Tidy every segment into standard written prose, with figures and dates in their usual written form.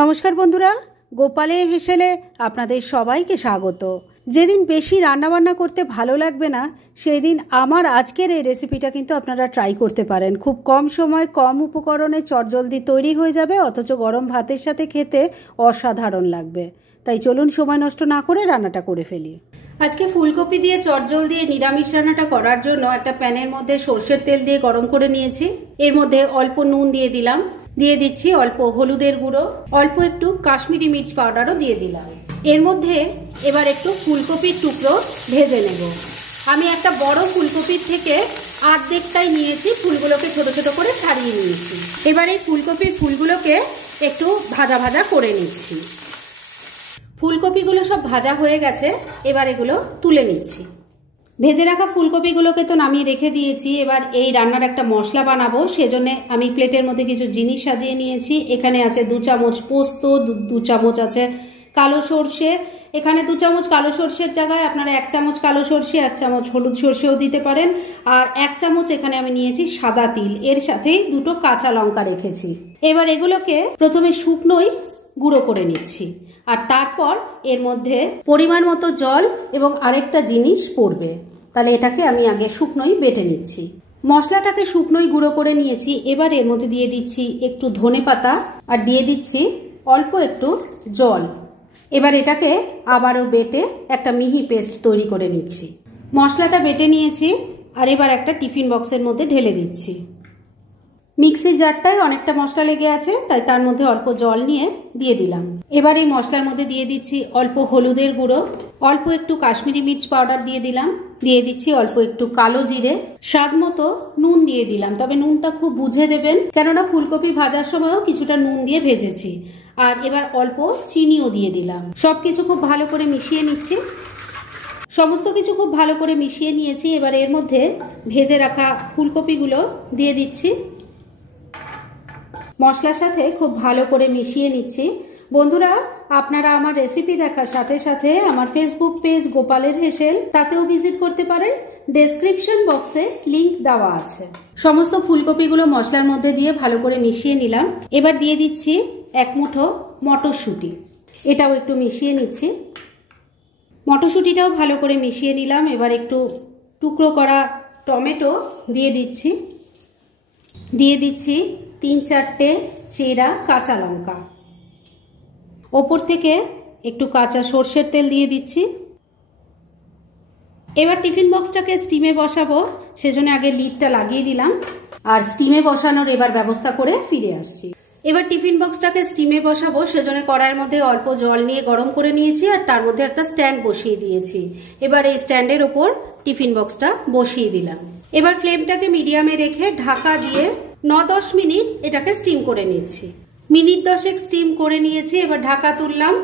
নমস্কার বন্ধুরা, গোপালে হেসেলে আপনাদের সবাইকে স্বাগত। যেদিন বেশি রান্নাবান্না করতে ভালো লাগবে না সেই দিন আমার আজকের এই রেসিপিটা কিন্তু আপনারা ট্রাই করতে পারেন। খুব কম সময় কম উপকরণে চটজলদি তৈরি হয়ে যাবে, অথচ গরম ভাতের সাথে খেতে অসাধারণ লাগবে। তাই চলুন সময় নষ্ট না করে রান্নাটা করে ফেলি। আজকে ফুলকপি দিয়ে চটজলদি নিরামিষ রান্নাটা করার জন্য একটা প্যানের মধ্যে সর্ষের তেল দিয়ে গরম করে নিয়েছি। এর মধ্যে অল্প নুন দিয়ে দিলাম, দিয়ে দিচ্ছি অল্প হলুদের গুঁড়ো, অল্প একটু কাশ্মীরি মির্চ পাউডারও দিয়ে দিলাম। এর মধ্যে এবার একটু ফুলকপির টুকরো ভেজে নেব। আমি একটা বড় ফুলকপির থেকে অর্ধেকটাই নিয়েছি, ফুলগুলোকে ছোট ছোট করে ছাড়িয়ে নিয়েছি। এবার এই ফুলকপির ফুলগুলোকে একটু ভাজা ভাজা করে নিচ্ছি। ফুলকপিগুলো সব ভাজা হয়ে গেছে, এবার এগুলো তুলে নিচ্ছি। ভেজে রাখা ফুলকপিগুলোকে তো নামিয়ে রেখে দিয়েছি। এবার এই রান্নার একটা মশলা বানাবো, সেজন্য আমি প্লেটের মধ্যে কিছু জিনিস সাজিয়ে নিয়েছি। এখানে আছে 2 চামচ পোস্ত, 2 চামচ আছে কালো সর্ষে। এখানে 2 চামচ কালো সর্ষের জায়গায় আপনারা 1 চামচ কালো সর্ষে, 1 চামচ হলুদ সর্ষেও দিতে পারেন। আর 1 চামচ এখানে আমি নিয়েছি সাদা তিল, এর সাথেই 2টো কাঁচা লঙ্কা রেখেছি। এবার এগুলোকে প্রথমে শুকনোই গুঁড়ো করে নিচ্ছি, আর তারপর এর মধ্যে পরিমাণ মতো জল এবং আরেকটা জিনিস পড়বে। তাহলে এটাকে আমি আগে শুকনোই বেটে নিচ্ছি। মশলাটাকে শুকনোই গুঁড়ো করে নিয়েছি। এবার এর মধ্যে দিয়ে দিচ্ছি একটু ধনেপাতা আর দিয়ে দিচ্ছি অল্প একটু জল। এবার এটাকে আবারও বেটে একটা মিহি পেস্ট তৈরি করে নিচ্ছি। মশলাটা বেটে নিয়েছি, আর এবার একটা টিফিন বক্সের মধ্যে ঢেলে দিচ্ছি। মিক্সির জারটায় অনেকটা মশলা লেগে আছে, তাই তার মধ্যে অল্প জল নিয়ে দিয়ে দিলাম। এবার এই মশলার মধ্যে দিয়ে দিচ্ছি অল্প হলুদের গুঁড়ো, অল্প একটু কাশ্মীরি মির্চ পাউডার দিয়ে দিলাম, দিয়ে দিচ্ছি অল্প একটু কালো জিরে, স্বাদ মতো নুন দিয়ে দিলাম। তবে নুনটা খুব বুঝে দেবেন, কেননা ফুলকপি ভাজার সময়ও কিছুটা নুন দিয়ে ভেজেছি। আর এবার অল্প চিনিও দিয়ে দিলাম। সবকিছু খুব ভালো করে মিশিয়ে নিচ্ছি। সমস্ত কিছু খুব ভালো করে মিশিয়ে নিয়েছি। এবার এর মধ্যে ভেজে রাখা ফুলকপিগুলো দিয়ে দিচ্ছি। মশলার সাথে খুব ভালো করে মিশিয়ে নিচ্ছি। বন্ধুরা, আপনারা আমার রেসিপি দেখার সাথে সাথে আমার ফেসবুক পেজ গোপালের হেসেল, তাতেও ভিজিট করতে পারেন। ডেসক্রিপশন বক্সে লিংক দেওয়া আছে। সমস্ত ফুলকপিগুলো মশলার মধ্যে দিয়ে ভালো করে মিশিয়ে নিলাম। এবার দিয়ে দিচ্ছি 1 মুঠো মটরশুঁটি, এটাও একটু মিশিয়ে নিচ্ছি। মটরশুঁটিটাও ভালো করে মিশিয়ে নিলাম। এবার একটু টুকরো করা টমেটো দিয়ে দিচ্ছি, দিয়ে দিচ্ছি 3-4টে চেরা কাঁচা লঙ্কা, ওপর থেকে একটু কাঁচা সর্ষের তেল দিয়ে দিচ্ছি। এবার টিফিন বক্সটাকে স্টিমে বসাবো, সেজন্য আগে লিডটা লাগিয়ে দিলাম। আর স্টিমে বসানোর এবার ব্যবস্থা করে ফিরে আসছি। এবার টিফিন বক্সটাকে স্টিমে বসাবো, সেজন্য কড়াইয়ের মধ্যে অল্প জল নিয়ে গরম করে নিয়েছি, আর তার মধ্যে একটা স্ট্যান্ড বসিয়ে দিয়েছি। এবার এই স্ট্যান্ডের ওপর টিফিন বক্সটা বসিয়ে দিলাম। এবার ফ্লেমটাকে মিডিয়ামে রেখে ঢাকা দিয়ে 9-10 মিনিট এটাকে স্টিম করে নিচ্ছি। মিনিট 10 স্টিম করে নিয়েছি। এবার ঢাকা তুললাম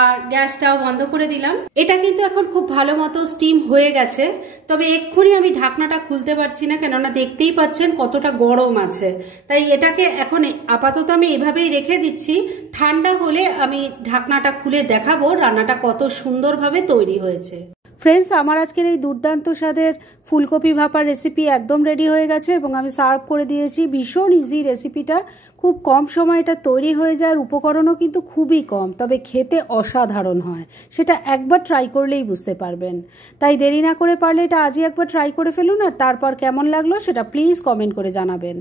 আর গ্যাসটাও বন্ধ করে দিলাম। এটা কিন্তু এখন খুব ভালো মতো স্টিম হয়ে গেছে। তবে এক্ষুনি আমি ঢাকনাটা খুলতে পারছি না, কেননা দেখতেই পাচ্ছেন কতটা গরম আছে। তাই এটাকে এখন আপাতত আমি এভাবেই রেখে দিচ্ছি। ঠান্ডা হলে আমি ঢাকনাটা খুলে দেখাবো রান্নাটা কত সুন্দরভাবে তৈরি হয়েছে। ফ্রেন্ডস, আমার আজকের এই দুর্দান্ত স্বাদের ফুলকপি ভাপার রেসিপি একদম রেডি হয়ে গেছে এবং আমি সার্ভ করে দিয়েছি। ভীষণ ইজি রেসিপিটা, খুব কম সময় এটা তৈরি হয়ে যায়, আর উপকরণও কিন্তু খুবই কম, তবে খেতে অসাধারণ হয়। সেটা একবার ট্রাই করলেই বুঝতে পারবেন। তাই দেরি না করে পারলে এটা আজই একবার ট্রাই করে ফেলুন, আর তারপর কেমন লাগলো সেটা প্লিজ কমেন্ট করে জানাবেন।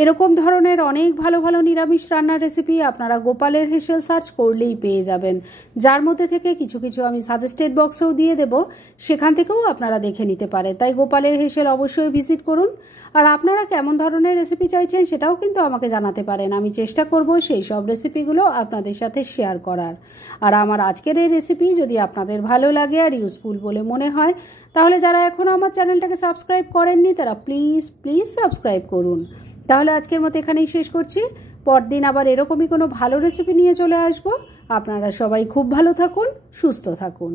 এরকম ধরনের অনেক ভালো ভালো নিরামিষ রান্নার রেসিপি আপনারা গোপালের হেসেল সার্চ করলেই পেয়ে যাবেন, যার মধ্যে থেকে কিছু কিছু আমি সাজেস্টেড বক্সেও দিয়ে দেব, সেখান থেকেও আপনারা দেখে নিতে পারেন। তাই গোপালের হেসেল অবশ্যই ভিজিট করুন। আর আপনারা কেমন ধরনের রেসিপি চাইছেন সেটাও কিন্তু আমাকে জানাতে পারেন। আমি চেষ্টা করব সেই সব রেসিপিগুলো আপনাদের সাথে শেয়ার করার। আর আমার আজকের এই রেসিপি যদি আপনাদের ভালো লাগে আর ইউজফুল বলে মনে হয়, তাহলে যারা এখনও আমার চ্যানেলটাকে সাবস্ক্রাইব করেননি তারা প্লিজ সাবস্ক্রাইব করুন। তাহলে আজকের মতো এখানেই শেষ করছি। পরদিন আবার এরকমই কোনো ভালো রেসিপি নিয়ে চলে আসব। আপনারা সবাই খুব ভালো থাকুন, সুস্থ থাকুন।